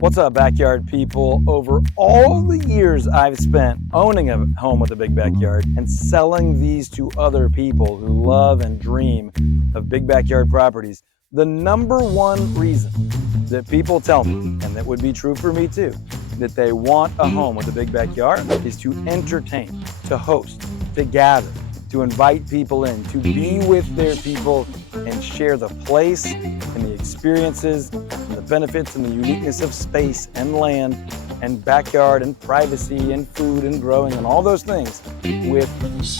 What's up, backyard people? Over all the years I've spent owning a home with a big backyard and selling these to other people who love and dream of big backyard properties, the number one reason that people tell me, and that would be true for me too, that they want a home with a big backyard is to entertain, to host, to gather, to invite people in, to be with their people and share the place and the experiences and the benefits and the uniqueness of space and land and backyard and privacy and food and growing and all those things with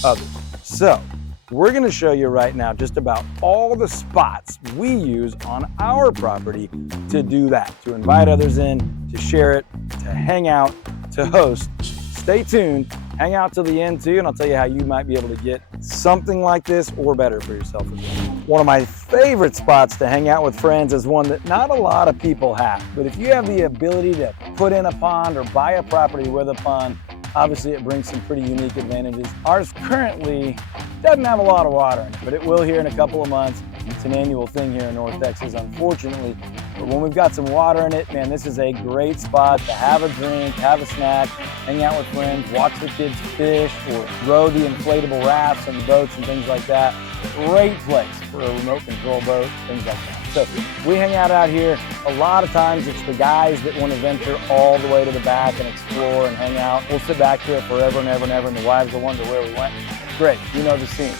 others. So we're going to show you right now just about all the spots we use on our property to do that, to invite others in, to share it, to hang out, to host. Stay tuned, hang out till the end too, and I'll tell you how you might be able to get something like this or better for yourself as well. One of my favorite spots to hang out with friends is one that not a lot of people have, but if you have the ability to put in a pond or buy a property with a pond, obviously it brings some pretty unique advantages. Ours currently doesn't have a lot of water in it, but it will here in a couple of months. It's an annual thing here in North Texas, unfortunately. But when we've got some water in it, man, this is a great spot to have a drink, have a snack, hang out with friends, watch the kids fish, or row the inflatable rafts and the boats and things like that. Great place for a remote control boat, things like that. So we hang out here. A lot of times it's the guys that want to venture all the way to the back and explore and hang out. We'll sit back here forever and ever and ever, and the wives will wonder where we went. Great, you know the scene.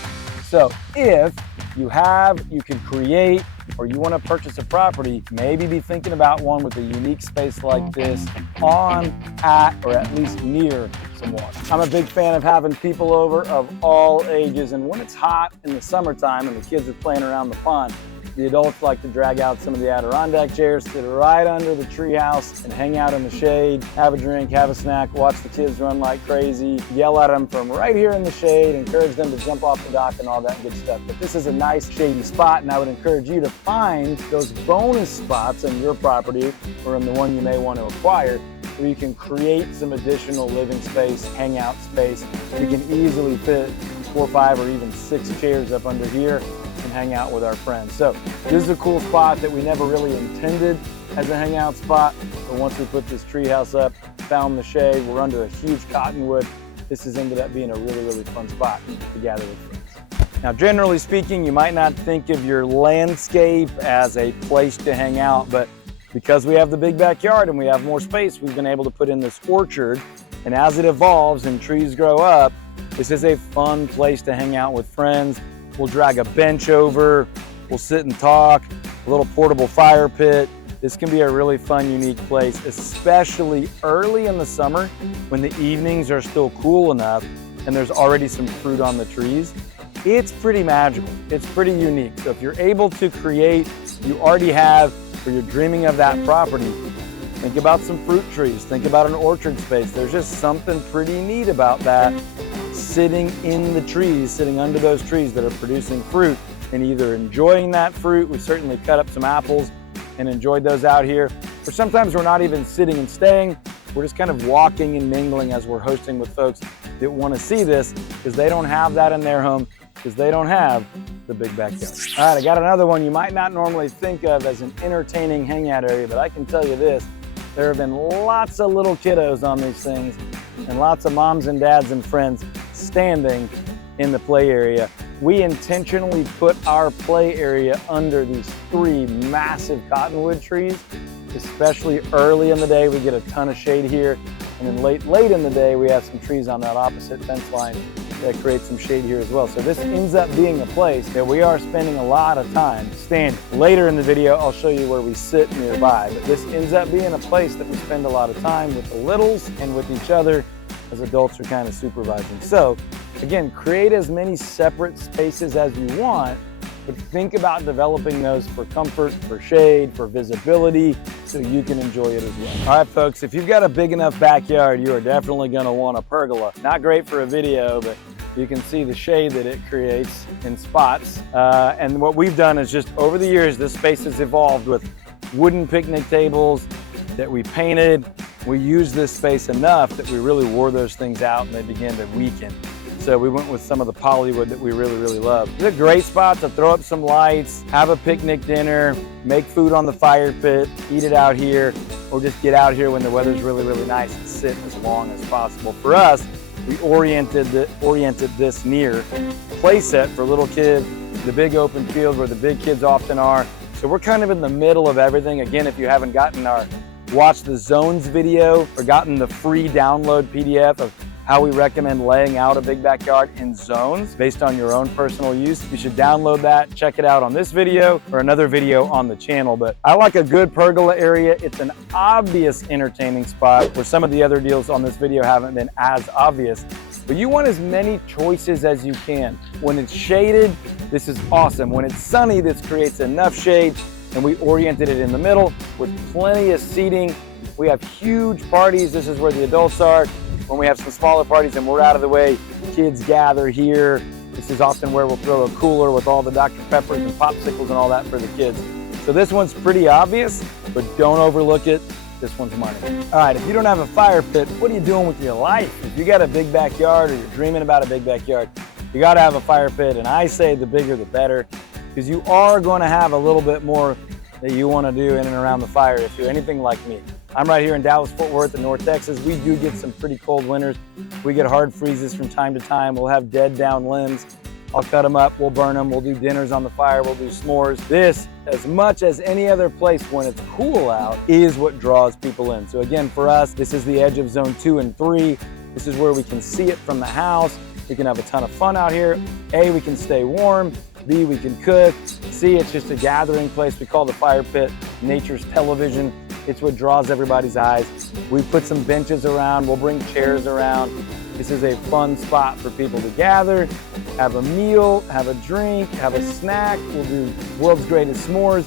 So if you can create, or you want to purchase a property, maybe be thinking about one with a unique space like this on, at, or at least near some water. I'm a big fan of having people over of all ages, and when it's hot in the summertime and the kids are playing around the pond, the adults like to drag out some of the Adirondack chairs, sit right under the treehouse and hang out in the shade, have a drink, have a snack, watch the kids run like crazy, yell at them from right here in the shade, encourage them to jump off the dock and all that good stuff. But this is a nice shady spot, and I would encourage you to find those bonus spots on your property or in the one you may want to acquire where you can create some additional living space, hangout space. We can easily fit 4, 5, or even 6 chairs up under here and hang out with our friends. So this is a cool spot that we never really intended as a hangout spot, but once we put this treehouse up, found the shade, we're under a huge cottonwood, this has ended up being a really, really fun spot to gather with friends. Now, generally speaking, you might not think of your landscape as a place to hang out, but because we have the big backyard and we have more space, we've been able to put in this orchard, and as it evolves and trees grow up, this is a fun place to hang out with friends. We'll drag a bench over, we'll sit and talk, a little portable fire pit. This can be a really fun, unique place, especially early in the summer when the evenings are still cool enough and there's already some fruit on the trees. It's pretty magical, it's pretty unique. So if you're able to create, you already have, or you're dreaming of that property, think about some fruit trees, think about an orchard space. There's just something pretty neat about that. Sitting in the trees, sitting under those trees that are producing fruit and either enjoying that fruit. We certainly cut up some apples and enjoyed those out here. Or sometimes we're not even sitting and staying. We're just kind of walking and mingling as we're hosting with folks that want to see this because they don't have that in their home, because they don't have the big backyard. All right, I got another one you might not normally think of as an entertaining hangout area, but I can tell you this, there have been lots of little kiddos on these things and lots of moms and dads and friends standing in the play area. We intentionally put our play area under these 3 massive cottonwood trees, especially early in the day. We get a ton of shade here, and then late in the day we have some trees on that opposite fence line that create some shade here as well. So this ends up being a place that we are spending a lot of time standing. Later in the video, I'll show you where we sit nearby, but this ends up being a place that we spend a lot of time with the littles and with each other as adults are kind of supervising. So again, create as many separate spaces as you want, but think about developing those for comfort, for shade, for visibility, so you can enjoy it as well. All right, folks, if you've got a big enough backyard, you are definitely gonna want a pergola. Not great for a video, but you can see the shade that it creates in spots. And what we've done is just over the years, this space has evolved with wooden picnic tables that we painted. We used this space enough that we really wore those things out and they began to weaken. So we went with some of the polywood that we really, really love. It's a great spot to throw up some lights, have a picnic dinner, make food on the fire pit, eat it out here. or just get out here when the weather's really, really nice and sit as long as possible. For us, we oriented this near play set for little kids, the big open field where the big kids often are. So we're kind of in the middle of everything. Again, if you haven't gotten our Watch the Zones video or gotten the free download PDF of how we recommend laying out a big backyard in zones based on your own personal use, you should download that, check it out on this video or another video on the channel. But I like a good pergola area. It's an obvious entertaining spot where some of the other deals on this video haven't been as obvious. But you want as many choices as you can. When it's shaded, this is awesome. When it's sunny, this creates enough shade, and we oriented it in the middle with plenty of seating. We have huge parties. This is where the adults are. When we have some smaller parties and we're out of the way, kids gather here. This is often where we'll throw a cooler with all the Dr. Peppers and popsicles and all that for the kids. So this one's pretty obvious, but don't overlook it. This one's money. All right, if you don't have a fire pit, what are you doing with your life? If you got a big backyard or you're dreaming about a big backyard, you gotta have a fire pit, and I say the bigger the better, because you are gonna have a little bit more that you wanna do in and around the fire if you're anything like me. I'm right here in Dallas-Fort Worth in North Texas. We do get some pretty cold winters. We get hard freezes from time to time. We'll have dead down limbs. I'll cut them up, we'll burn them, we'll do dinners on the fire, we'll do s'mores. This, as much as any other place when it's cool out, is what draws people in. So again, for us, this is the edge of zone 2 and 3. This is where we can see it from the house. We can have a ton of fun out here. A, we can stay warm. B, we can cook. C, it's just a gathering place. We call the fire pit nature's television. It's what draws everybody's eyes. We put some benches around, we'll bring chairs around. This is a fun spot for people to gather, have a meal, have a drink, have a snack. We'll do world's greatest s'mores.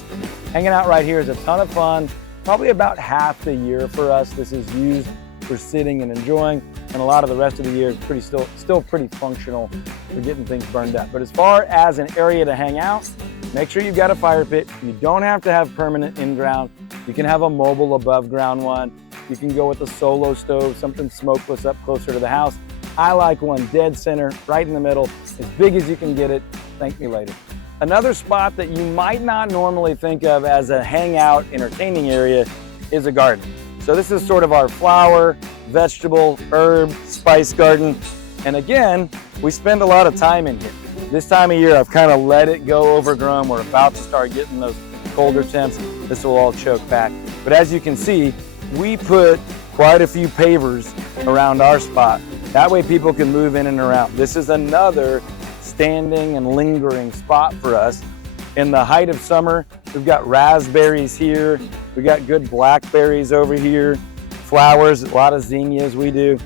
Hanging out right here is a ton of fun. Probably about half the year for us, this is used for sitting and enjoying. And a lot of the rest of the year is still pretty functional for getting things burned up. But as far as an area to hang out, make sure you've got a fire pit. You don't have to have permanent in-ground. You can have a mobile above ground one. You can go with a solo stove, something smokeless up closer to the house. I like one dead center, right in the middle, as big as you can get it. Thank me later. Another spot that you might not normally think of as a hangout entertaining area is a garden. So this is sort of our flower, vegetable, herb, spice garden. And again, we spend a lot of time in here. This time of year, I've kind of let it go overgrown. We're about to start getting those colder temps. This will all choke back. But as you can see, we put quite a few pavers around our spot. That way people can move in and around. This is another standing and lingering spot for us. In the height of summer, we've got raspberries here. We got good blackberries over here. Flowers, a lot of zinnias we do.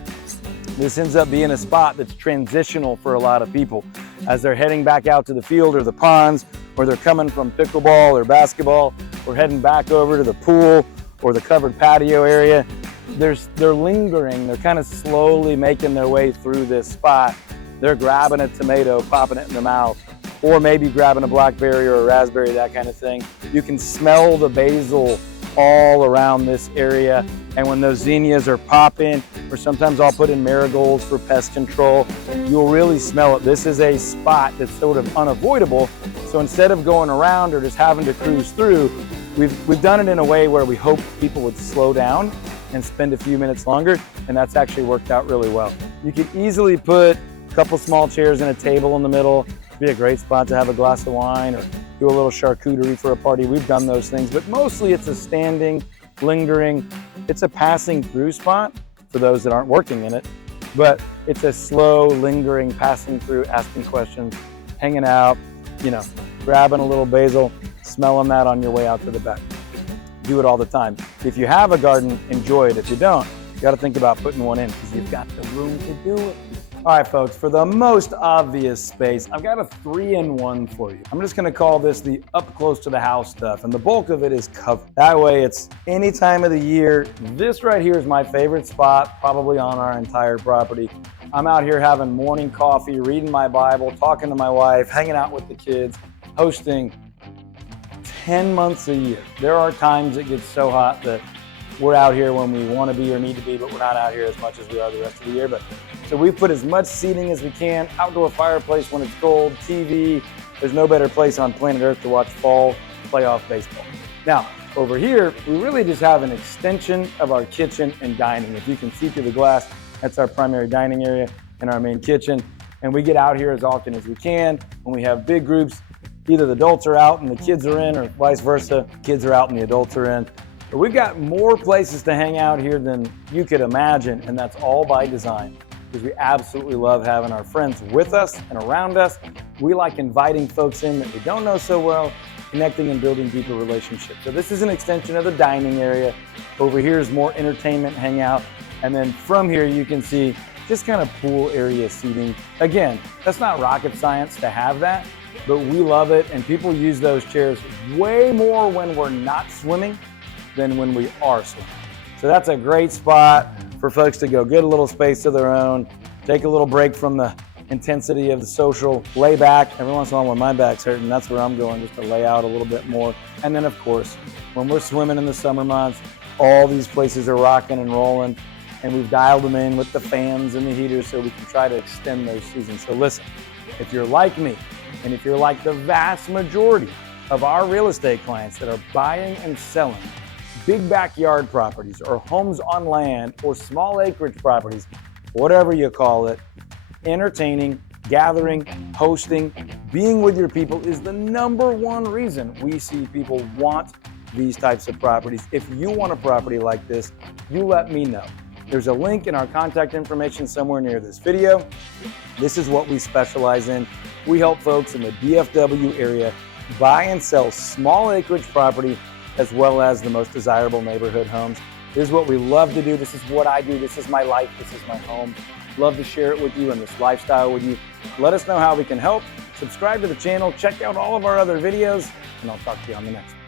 This ends up being a spot that's transitional for a lot of people as they're heading back out to the field or the ponds, or they're coming from pickleball or basketball, or heading back over to the pool or the covered patio area. They're lingering, they're kind of slowly making their way through this spot. They're grabbing a tomato, popping it in their mouth, or maybe grabbing a blackberry or a raspberry, that kind of thing. You can smell the basil all around this area. And when those zinnias are popping, or sometimes I'll put in marigolds for pest control, you'll really smell it. This is a spot that's sort of unavoidable. So instead of going around or just having to cruise through, we've done it in a way where we hope people would slow down and spend a few minutes longer, and that's actually worked out really well. You could easily put a couple small chairs and a table in the middle. It'd be a great spot to have a glass of wine or do a little charcuterie for a party. We've done those things, but mostly it's a standing, lingering, it's a passing through spot for those that aren't working in it, but it's a slow, lingering, passing through, asking questions, hanging out, grabbing a little basil, smelling that on your way out to the back. Do it all the time. If you have a garden, enjoy it. If you don't, you got to think about putting one in because you've got the room to do it. All right, folks, for the most obvious space, I've got a 3-in-1 for you. I'm just gonna call this the up close to the house stuff, and the bulk of it is covered. That way it's any time of the year. This right here is my favorite spot, probably on our entire property. I'm out here having morning coffee, reading my Bible, talking to my wife, hanging out with the kids, hosting 10 months a year. There are times it gets so hot that we're out here when we want to be or need to be, but we're not out here as much as we are the rest of the year. So we've put as much seating as we can, outdoor fireplace when it's cold, TV. There's no better place on planet Earth to watch fall playoff baseball. Now, Over here, we really just have an extension of our kitchen and dining. If you can see through the glass, that's our primary dining area and our main kitchen. And we get out here as often as we can. When we have big groups, either the adults are out and the kids are in, or vice versa, kids are out and the adults are in. But we've got more places to hang out here than you could imagine, and that's all by design, because we absolutely love having our friends with us and around us. We like inviting folks in that we don't know so well, connecting and building deeper relationships. So this is an extension of the dining area. Over here is more entertainment, hangout, and then from here you can see just kind of pool area seating. Again, that's not rocket science to have that, but we love it, and people use those chairs way more when we're not swimming than when we are swimming. So that's a great spot for folks to go get a little space of their own, take a little break from the intensity of the social, lay back. Every once in a while when my back's hurting, that's where I'm going, just to lay out a little bit more. And then of course, when we're swimming in the summer months, all these places are rocking and rolling, and we've dialed them in with the fans and the heaters so we can try to extend those seasons. So listen, if you're like me, and if you're like the vast majority of our real estate clients that are buying and selling big backyard properties or homes on land or small acreage properties, whatever you call it, entertaining, gathering, hosting, being with your people is the #1 reason we see people want these types of properties. If you want a property like this, you let me know. There's a link in our contact information somewhere near this video. This is what we specialize in. We help folks in the DFW area buy and sell small acreage property as well as the most desirable neighborhood homes. This is what we love to do. This is what I do. This is my life. This is my home. Love to share it with you and this lifestyle with you. Let us know how we can help. Subscribe to the channel. Check out all of our other videos, and I'll talk to you on the next one.